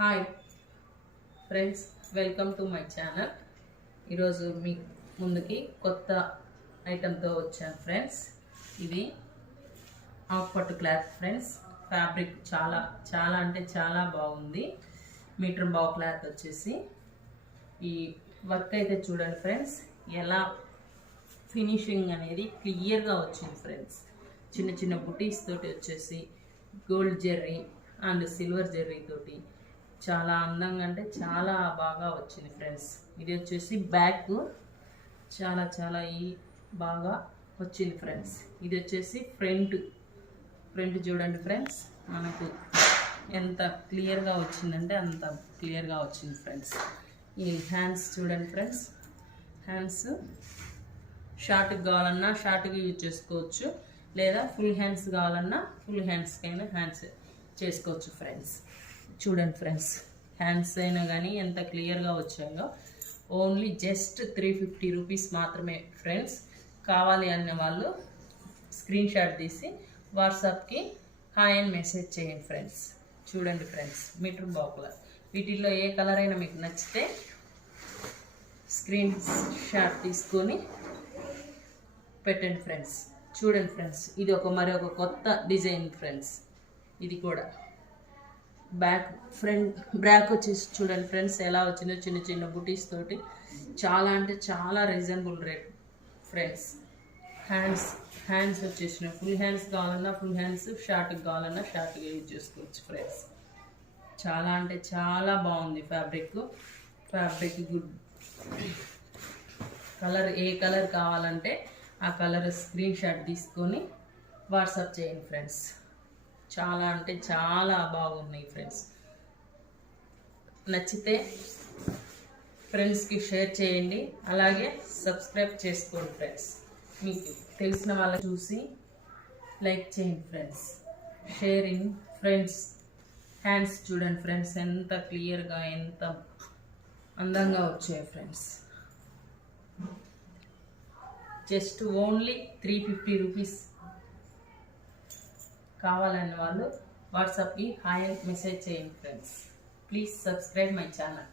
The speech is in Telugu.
Hi friends, welcome to my channel. ఈరోజు మీ ముందుకి కొత్త ఐటెంతో వచ్చాను ఫ్రెండ్స్. ఇది హాఫ్ పట్టు క్లాత్ ఫ్రెండ్స్. ఫ్యాబ్రిక్ చాలా చాలా అంటే చాలా బాగుంది. మీటర్ బావ్ క్లాత్ వచ్చేసి ఈ వర్క్ అయితే చూడండి ఫ్రెండ్స్, ఎలా ఫినిషింగ్ అనేది క్లియర్గా వచ్చింది ఫ్రెండ్స్. చిన్న చిన్న బుటీస్ తోటి వచ్చేసి gold Jerry and silver Jerry తోటి చాలా అందంగా అంటే చాలా బాగా వచ్చింది ఫ్రెండ్స్. ఇది వచ్చేసి బ్యాక్ చాలా చాలా బాగా వచ్చింది ఫ్రెండ్స్. ఇది వచ్చేసి ఫ్రంట్ చూడండి ఫ్రెండ్స్, మనకు ఎంత క్లియర్గా వచ్చిందంటే అంత క్లియర్గా వచ్చింది ఫ్రెండ్స్. ఈ హ్యాండ్స్ చూడండి ఫ్రెండ్స్, హ్యాండ్స్ షార్ట్కి కావాలన్నా షార్ట్గా యూజ్ చేసుకోవచ్చు, లేదా ఫుల్ హ్యాండ్స్ కావాలన్నా ఫుల్ హ్యాండ్స్కైనా హ్యాండ్స్ చేసుకోవచ్చు ఫ్రెండ్స్. చూడండి ఫ్రెండ్స్, హ్యాండ్స్ అయినా కానీ ఎంత క్లియర్గా వచ్చాయో. ఓన్లీ జస్ట్ 350 రూపీస్ మాత్రమే ఫ్రెండ్స్. కావాలి అనే వాళ్ళు స్క్రీన్ షాట్ తీసి వాట్సాప్కి హాయ్ అని మెసేజ్ చేయండి ఫ్రెండ్స్. చూడండి ఫ్రెండ్స్, మీటర్ బాక్లర్ వీటిల్లో ఏ కలర్ అయినా మీకు నచ్చితే స్క్రీన్ షాట్ తీసుకొని పెట్టండి ఫ్రెండ్స్. చూడండి ఫ్రెండ్స్, ఇది మరి ఒక కొత్త డిజైన్ ఫ్రెండ్స్. ఇది కూడా బ్యాక్ వచ్చేసి చూడండి ఫ్రెండ్స్ ఎలా వచ్చిందో, చిన్న చిన్న బుటీస్ తోటి చాలా అంటే చాలా రీజనబుల్ రేట్ ఫ్రెండ్స్. హ్యాండ్స్ వచ్చేసిన ఫుల్ హ్యాండ్స్ కావాలన్నా ఫుల్ హ్యాండ్స్, షార్ట్కి కావాలన్నా షార్ట్గా యూజ్ చేసుకోవచ్చు ఫ్రెండ్స్. చాలా అంటే చాలా బాగుంది ఫ్యాబ్రిక్ గుడ్. కలర్ ఏ కలర్ కావాలంటే ఆ కలర్ స్క్రీన్ షాట్ తీసుకొని వాట్సాప్ చేయండి ఫ్రెండ్స్. చాలా అంటే చాలా బాగున్నాయి ఫ్రెండ్స్. నచ్చితే ఫ్రెండ్స్కి షేర్ చేయండి, అలాగే సబ్స్క్రైబ్ చేసుకోండి ఫ్రెండ్స్. మీకు తెలిసిన వాళ్ళని చూసి లైక్ చేయండి ఫ్రెండ్స్. Sharing friends. హ్యాండ్స్ చూడండి ఫ్రెండ్స్, ఎంత క్లియర్గా ఎంత అందంగా వచ్చాయి ఫ్రెండ్స్. Just only 350 rupees. కావాలని వాళ్ళు వాట్సాప్కి హాయ్ మెసేజ్ చేయండి friends. Please subscribe my channel.